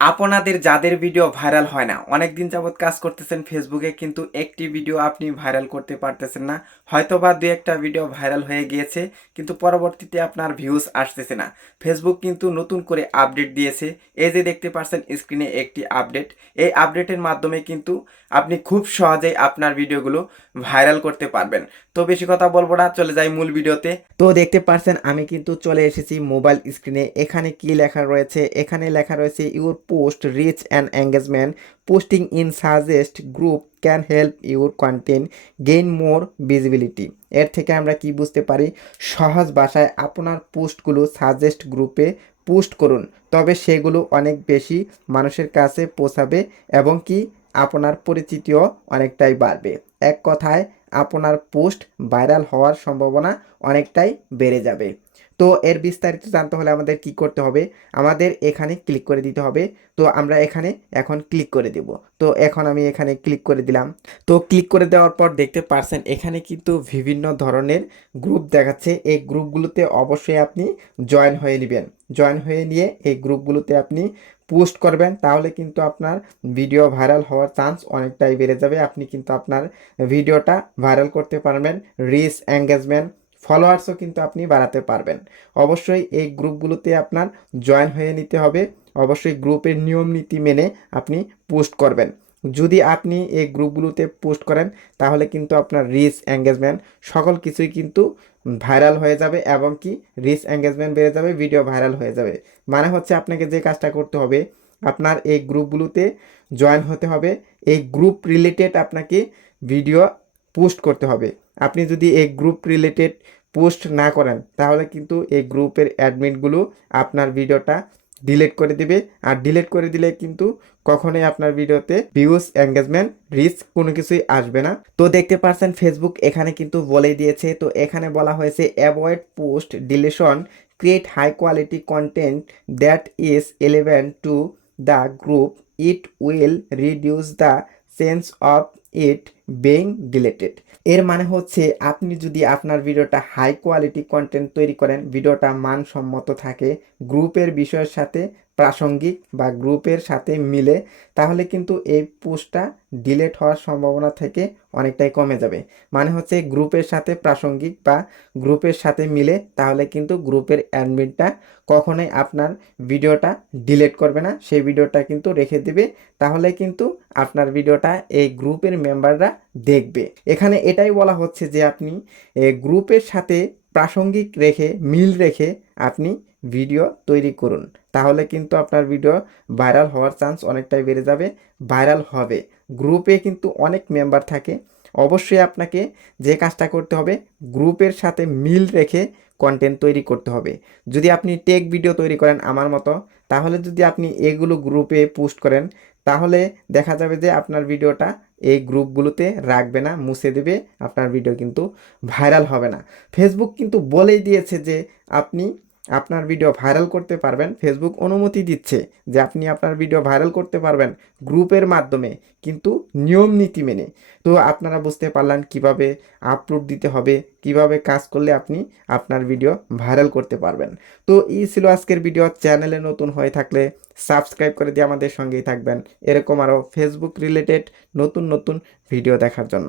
আপনাদের যাদের video viral হয় না, অনেক দিন যাবৎ কাজ করতেছেন ফেসবুকে, কিন্তু একটি ভিডিও আপনি ভাইরাল করতে পারতেছেন না। হয়তোবা দু একটা ভিডিও ভাইরাল হয়ে গিয়েছে, কিন্তু পরবর্তীতে আপনার ভিউজ আসতেছে না। ফেসবুক কিন্তু নতুন করে আপডেট দিয়েছে। এই যে দেখতে পাচ্ছেন স্ক্রিনে একটি আপডেট। এই আপডেটের মাধ্যমে কিন্তু আপনি খুব সহজেই আপনার ভিডিওগুলো ভাইরাল করতে পারবেন। তো বেশি কথা বলবো না, চলে যাই মূল ভিডিওতে। তো দেখতে পাচ্ছেন আমি কিন্তু চলে এসেছি মোবাইল স্ক্রিনে। এখানে কি লেখা রয়েছে? এখানে লেখা রয়েছে your post rich and engagement, posting in suggest group can help your content gain more visibility. এর থেকে আমরা কি বুঝতে পারি? সহজ ভাষায় আপনার পোস্টগুলো সাজেস্ট গ্রুপে পোস্ট করুন, তবে সেগুলো অনেক বেশি মানুষের কাছে পৌঁছাবে এবং কি আপনার পরিচিতিও অনেকটাই বাড়বে। এক কথায় আপনার পোস্ট ভাইরাল হওয়ার সম্ভাবনা অনেকটাই বেড়ে যাবে। তো এর বিস্তারিত জানতে হলে আমাদের কি করতে হবে? আমাদের এখানে ক্লিক করে দিতে হবে। তো আমরা এখানে এখন ক্লিক করে দেব। তো এখন আমি এখানে ক্লিক করে দিলাম। তো ক্লিক করে দেওয়ার পর দেখতে পারছেন এখানে কিন্তু বিভিন্ন ধরনের গ্রুপ দেখাচ্ছে। এই গ্রুপগুলোতে অবশ্যই আপনি জয়েন হয়ে নেবেন। জয়েন হয়ে নিয়ে এই গ্রুপগুলোতে আপনি পোস্ট করবেন, তাহলে কিন্তু আপনার ভিডিও ভাইরাল হওয়ার চান্স অনেকটাই বেড়ে যাবে। আপনি কিন্তু আপনার ভিডিওটা ভাইরাল করতে পারবেন, রিচ এঙ্গেজমেন্ট ফলোয়ার্সও কিন্তু আপনি বাড়াতে পারবেন। অবশ্যই এই গ্রুপগুলোতে আপনার জয়েন হয়ে নিতে হবে। অবশ্যই গ্রুপের নিয়ম নীতি মেনে আপনি পোস্ট করবেন। যদি আপনি এই গ্রুপগুলোতে পোস্ট করেন, তাহলে কিন্তু আপনার রিচ এঙ্গেজমেন্ট সকল কিছুই কিন্তু ভাইরাল হয়ে যাবে এবং কি রিচ এঙ্গেজমেন্ট বেড়ে যাবে, ভিডিও ভাইরাল হয়ে যাবে। মানে হচ্ছে আপনাকে যে কাজটা করতে হবে, আপনার এই গ্রুপগুলোতে জয়েন হতে হবে। এই গ্রুপ রিলেটেড আপনাকে ভিডিও পোস্ট করতে হবে। আপনি যদি এই গ্রুপ রিলেটেড পোস্ট না করেন, তাহলে কিন্তু এই গ্রুপের অ্যাডমিনগুলো আপনার ভিডিওটা ডিলিট করে দিবে। আর ডিলিট করে দিলে কিন্তু কখনোই আপনার ভিডিওতে ভিউজ এঙ্গেজমেন্ট রিচ কোনো কিছুই আসবে না। তো দেখতে পাচ্ছেন ফেসবুক এখানে কিন্তু বলেই দিয়েছে। তো এখানে বলা হয়েছে avoid post deletion, create high quality content that is relevant to the group, it will reduce the sense of it being deleted. এর মানে হচ্ছে আপনি যদি আপনার ভিডিওটা হাই কোয়ালিটি কন্টেন্ট তৈরি করেন, ভিডিওটা মানসম্মত থাকে, গ্রুপের বিষয়ের সাথে প্রাসঙ্গিক বা গ্রুপের সাথে মিলে, তাহলে কিন্তু এই পোস্টটা ডিলেট হওয়ার সম্ভাবনা থেকে অনেকটাই কমে যাবে। মানে হচ্ছে গ্রুপের সাথে প্রাসঙ্গিক বা গ্রুপের সাথে মিলে, তাহলে কিন্তু গ্রুপের অ্যাডমিনটা কখনোই আপনার ভিডিওটা ডিলিট করবে না, সেই ভিডিওটা কিন্তু রেখে দেবে। তাহলে কিন্তু আপনার ভিডিওটা এই গ্রুপের মেম্বাররা দেখবে। এখানে এটাই বলা হচ্ছে যে আপনি গ্রুপের সাথে প্রাসঙ্গিক রেখে মিল রেখে আপনি ভিডিও তৈরি করুন, তাহলে কিন্তু আপনার ভিডিও ভাইরাল হওয়ার চান্স অনেকটাই বেড়ে যাবে, ভাইরাল হবে। গ্রুপে কিন্তু অনেক মেম্বার থাকে। অবশ্যই আপনাকে যে কাজটা করতে হবে, গ্রুপের সাথে মিল রেখে কন্টেন্ট তৈরি করতে হবে। যদি আপনি টেক ভিডিও তৈরি করেন আমার মতো, তাহলে যদি আপনি এগুলো গ্রুপে পোস্ট করেন, তাহলে দেখা যাবে যে আপনার ভিডিওটা এই গ্রুপগুলোতে রাখবে না, মুছে দেবে। আপনার ভিডিও কিন্তু ভাইরাল হবে না। ফেসবুক কিন্তু বলেই দিয়েছে যে আপনি আপনার ভিডিও ভাইরাল করতে পারবেন। ফেসবুক অনুমতি দিচ্ছে যে আপনি আপনার ভিডিও ভাইরাল করতে পারবেন গ্রুপের মাধ্যমে, কিন্তু নিয়ম নীতি মেনে। তো আপনারা বুঝতে পারলেন কিভাবে আপলোড দিতে হবে, কিভাবে কাজ করলে আপনি আপনার ভিডিও ভাইরাল করতে পারবেন। তো এই ছিল আজকের ভিডিও। চ্যানেলে নতুন হয়ে থাকলে সাবস্ক্রাইব করে দিয়ে আমাদের সঙ্গেই থাকবেন, এরকম আরও ফেসবুক রিলেটেড নতুন নতুন ভিডিও দেখার জন্য।